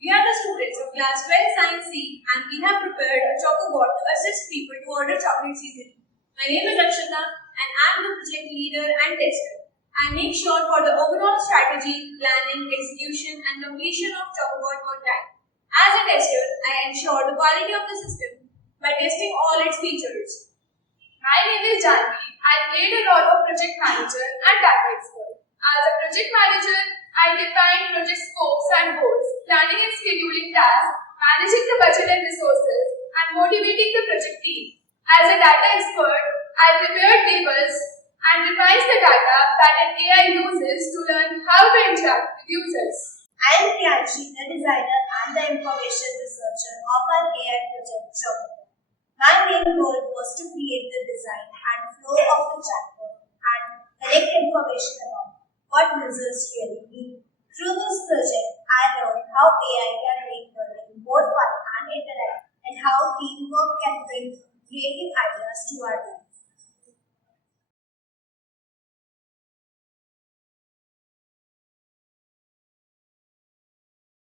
We are the students of Class 12 Science C and we have prepared a ChocoBot to assist people to order chocolates easily. My name is Akshita and I am the project leader and tester. I make sure for the overall strategy, planning, execution and completion of ChocoBot on time. As a tester, I ensure the quality of the system by testing all its features. My name is Janvi. I played a role of project manager and data expert. As a project manager, I define project scopes and goals, planning and scheduling tasks, managing the budget and resources, and motivating the project team. As a data expert, I prepare tables and revise the data that an AI uses to learn how to interact with users. I am Priyanshi, the designer and the information researcher of our AI project ChocoBot. My main goal was to create the design and flow of the chatbot and collect information about what users really need. Through this project, I learned how AI can make learning more fun and interactive, and how teamwork can bring creative ideas to our lives.